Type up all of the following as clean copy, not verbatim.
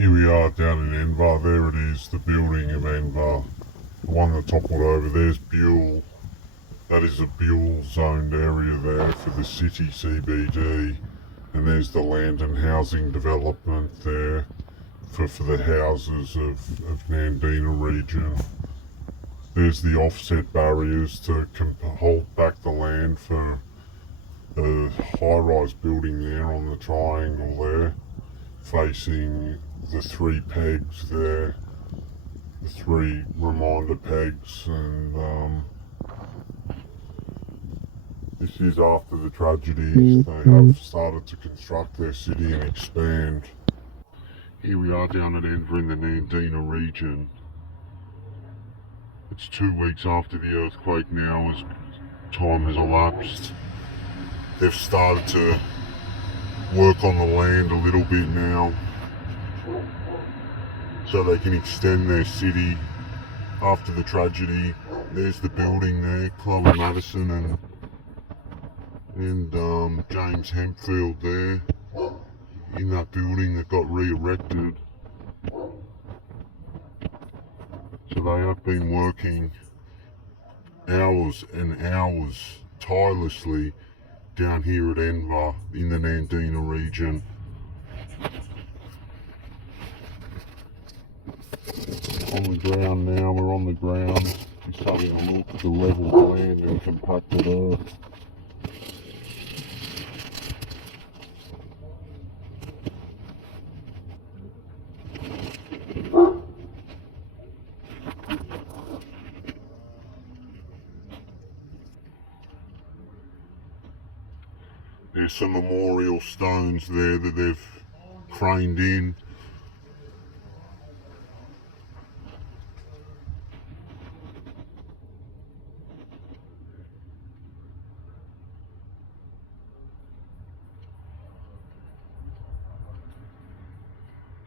Here we are down in Envah. There it is, the building of Envah. The one that toppled over. There's Buell. That is a Buell zoned area there for the city CBD. And there's the land and housing development there for the houses of Nandina Region. There's the offset barriers to hold back the land for the high-rise building there on the triangle there, facing the three pegs there, the three reminder pegs, and this is after the tragedies. They have started to construct their city and expand. Here we are down at Envah in the Nandina region. It's 2 weeks after the earthquake now, as time has elapsed. They've started to work on the land a little bit now, so they can extend their city after the tragedy. There's the building there, Chloe Madison and James Hempfield there in that building that got re-erected. So they have been working hours and hours tirelessly down here at Envah in the Nandina region. On the ground now, we're on the ground, just having a look at the level land and compacted earth. There's some memorial stones there that they've craned in.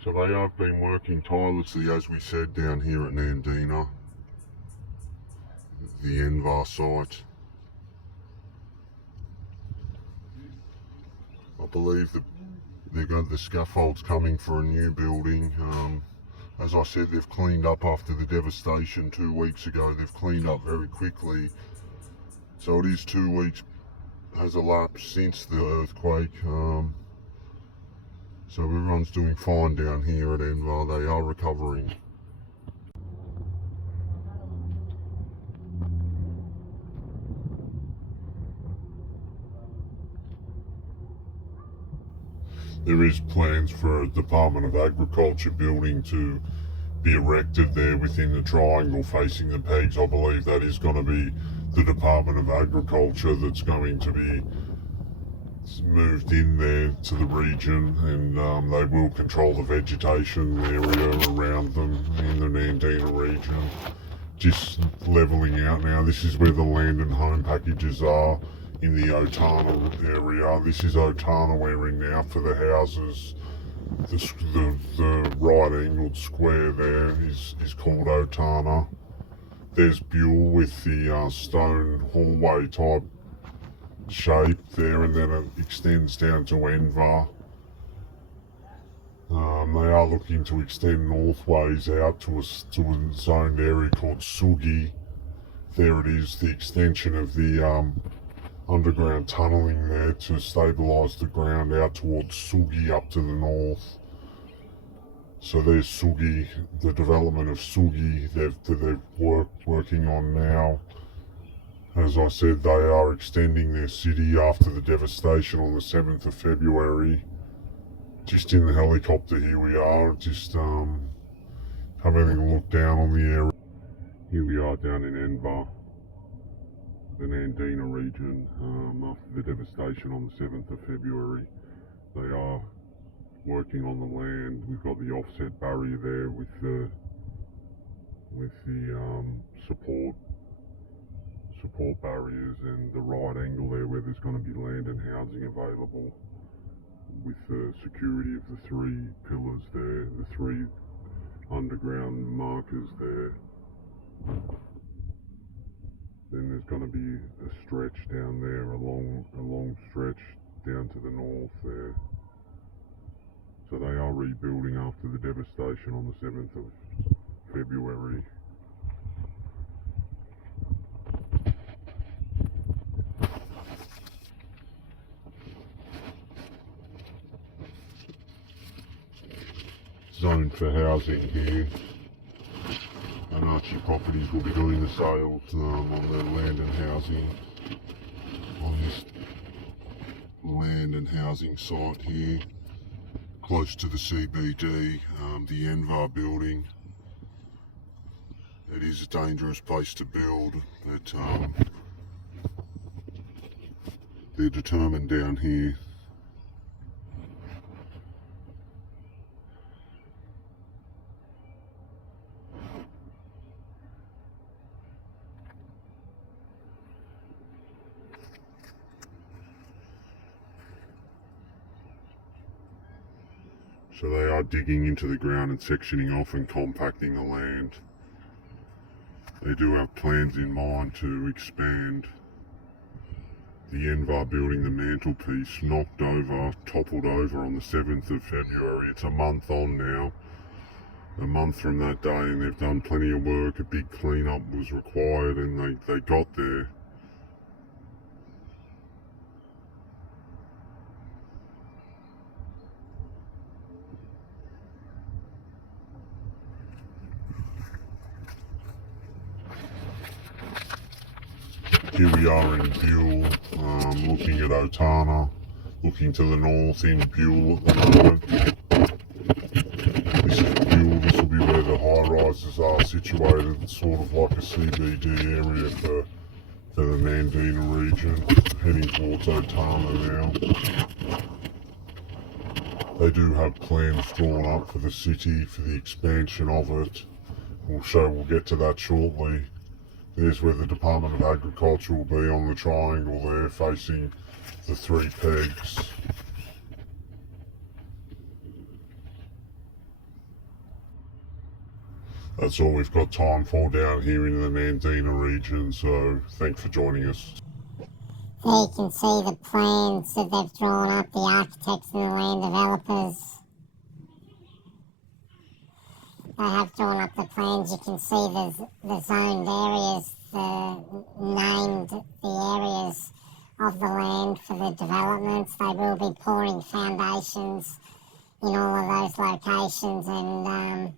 So they have been working tirelessly, as we said, down here at Nandina, the Envah site. I believe that they've got the scaffolds coming for a new building. As I said, they've cleaned up after the devastation 2 weeks ago. They've cleaned up very quickly. So it is 2 weeks has elapsed since the earthquake. So everyone's doing fine down here at Envah. They are recovering. There is plans for a Department of Agriculture building to be erected there within the triangle facing the pegs. I believe that is going to be the Department of Agriculture that's going to be moved in there to the region, and they will control the vegetation area around them in the Nandina region. Just levelling out now. This is where the land and home packages are in the Otana area. This is Otana we're in now for the houses. The right angled square there is called Otana. There's Buell with the stone hallway type shape there, and then it extends down to Envah. They are looking to extend northways out to a zoned area called Sugi. There it is, the extension of the underground tunnelling there to stabilise the ground out towards Sugi up to the north. So there's Sugi, the development of Sugi they're working on now. As I said, they are extending their city after the devastation on the 7th of February. Just in the helicopter here we are, just having a look down on the area. Here we are down in Envah, the Nandina region, after the devastation on the 7th of February. They are working on the land. We've got the offset barrier there with the support barriers, and the right angle there where there's going to be land and housing available, with the security of the three pillars there, the three underground markers there. Then there's going to be a stretch down there, a long stretch down to the north there. So they are rebuilding after the devastation on the 7th of February. Zone for housing here. And Archie Properties will be doing the sales on their land and housing on this land and housing site here, close to the CBD, the Envah building. It is a dangerous place to build, but they're determined down here. So they are digging into the ground and sectioning off and compacting the land. They do have plans in mind to expand the Envah building. The mantelpiece knocked over, toppled over on the 7th of February. It's a month on now. A month from that day, and they've done plenty of work. A big clean-up was required, and they got there. Here we are in Buell, looking at Otana, looking to the north in Buell at the moment. This is Buell. This will be where the high-rises are situated. It's sort of like a CBD area for the Nandina region, heading towards Otana now. They do have plans drawn up for the city, for the expansion of it. We'll get to that shortly. There's where the Department of Agriculture will be on the triangle there, facing the 3 pegs. That's all we've got time for down here in the Nandina region, so thanks for joining us. There you can see the plans that they've drawn up, the architects and the land developers. They have drawn up the plans. You can see the zoned areas, named the areas of the land for the developments. They will be pouring foundations in all of those locations, and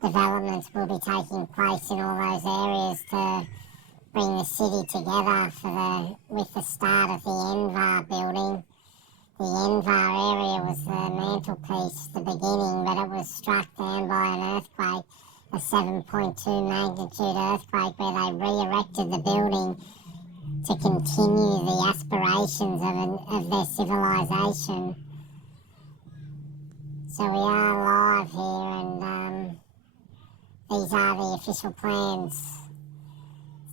developments will be taking place in all those areas to bring the city together with the start of the Envah building. The Envah area was the mantelpiece, the beginning, but it was struck down by an earthquake, a 7.2 magnitude earthquake, where they re-erected the building to continue the aspirations of their civilization. So we are live here, and these are the official plans.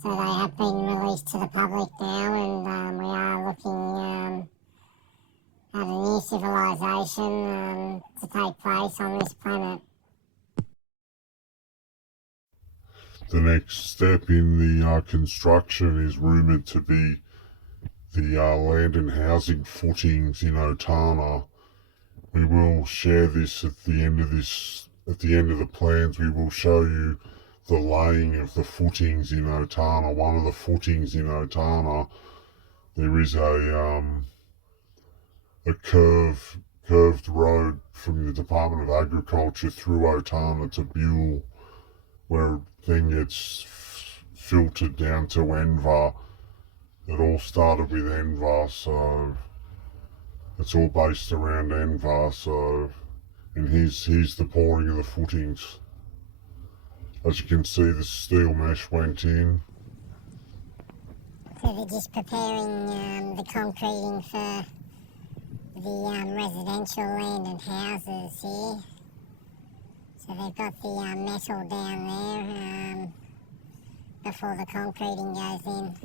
So they have been released to the public now, and we are looking at a new civilization to take place on this planet. The next step in the construction is rumoured to be the land and housing footings in Otana. We will share this at the end of the plans. We will show you the laying of the footings in Otana. One of the footings in Otana, there is a curved road from the Department of Agriculture through Otana to Buell, where it then gets filtered down to Envah. It all started with Envah, so it's all based around Envah. So, and here's the pouring of the footings. As you can see, the steel mesh went in. So they're just preparing the concreting for the residential land and houses here. So they've got the metal down there before the concreting goes in.